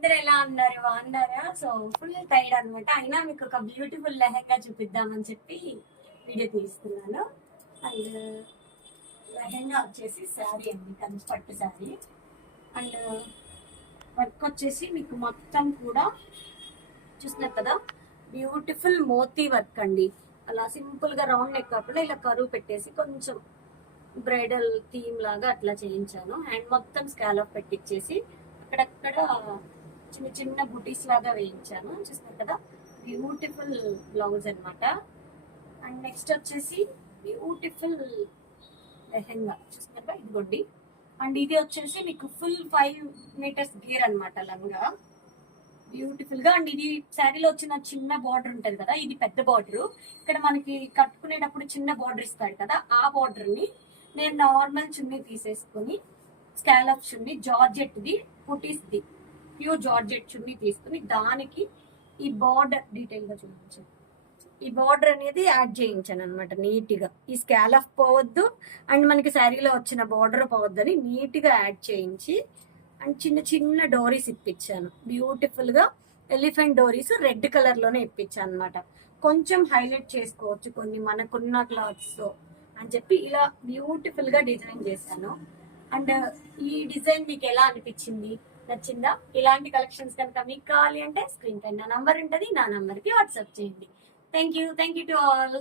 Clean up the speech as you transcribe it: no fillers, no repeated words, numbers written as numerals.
అందరు ఎలా ఉన్నారు, బాగున్నారా? సో ఫుల్ టైర్డ్ అనమాట. అయినా మీకు ఒక బ్యూటిఫుల్ లెహంగా చూపిద్దామని చెప్పి వీడియో తీస్తున్నాను. అండ్ లెహంగా వచ్చేసి శారీ అండి, కంచి పట్టు శారీ. అండ్ వర్క్ వచ్చేసి మీకు మొత్తం కూడా చూస్తున్నారు కదా, బ్యూటిఫుల్ మోతీ వర్క్ అండి. అలా సింపుల్ గా రౌండ్ నెక్ కాకుండా ఇలా కరువు పెట్టేసి కొంచెం బ్రైడల్ థీమ్ లాగా అట్లా చేయించాను. అండ్ మొత్తం స్కాలప్ పెట్టించేసి అక్కడక్కడ చిన్న చిన్న బుటీస్ లాగా వేయించాను. చూస్తున్నారు కదా, బ్యూటిఫుల్ బ్లౌజ్ అనమాట. అండ్ నెక్స్ట్ వచ్చేసి బ్యూటిఫుల్ లెహెంగా చూస్తున్నారు కదా, ఇదిగోండి. అండ్ ఇది వచ్చేసి మీకు ఫుల్ 5 మీటర్స్ గేర్ అనమాట లంగా, బ్యూటిఫుల్ గా. అండ్ ఇది శారీలో వచ్చిన చిన్న బార్డర్ ఉంటది కదా, ఇది పెద్ద బార్డర్. ఇక్కడ మనకి కట్టుకునేటప్పుడు చిన్న బార్డర్ ఇస్తాడు కదా, ఆ బార్డర్ ని నేను నార్మల్ చున్నీ తీసేసుకొని స్కాలప్ చున్నీ జార్జెట్ ది కుటీస్ ది ప్యూర్ జార్జెట్ చున్నీ తీసుకుని దానికి ఈ బార్డర్ డీటెయిల్ గా చూపించాను. ఈ బార్డర్ అనేది యాడ్ చేయించాను అనమాట నీట్ గా. ఈ స్కాలప్ పోవద్దు అండ్ మనకి శారీలో వచ్చిన బార్డర్ పోవద్దు అని నీట్ గా యాడ్ చేయించి అండ్ చిన్న చిన్న డోరీస్ ఇప్పించాను. బ్యూటిఫుల్ గా ఎలిఫెంట్ డోరీస్ రెడ్ కలర్ లోనే ఇప్పించాను అనమాట. కొంచెం హైలైట్ చేసుకోవచ్చు కొన్ని మనకున్న క్లాత్స్ తో అని చెప్పి ఇలా బ్యూటిఫుల్ గా డిజైన్ చేశాను. అండ్ ఈ డిజైన్ మీకు ఎలా అనిపించింది, నచ్చిందా? ఇలాంటి కలెక్షన్స్ కనుక మీకు కావాలి అంటే స్క్రీన్ పైన నా నంబర్ ఉంటుంది, నా నంబర్ కి వాట్సాప్ చేయండి. Thank you to all.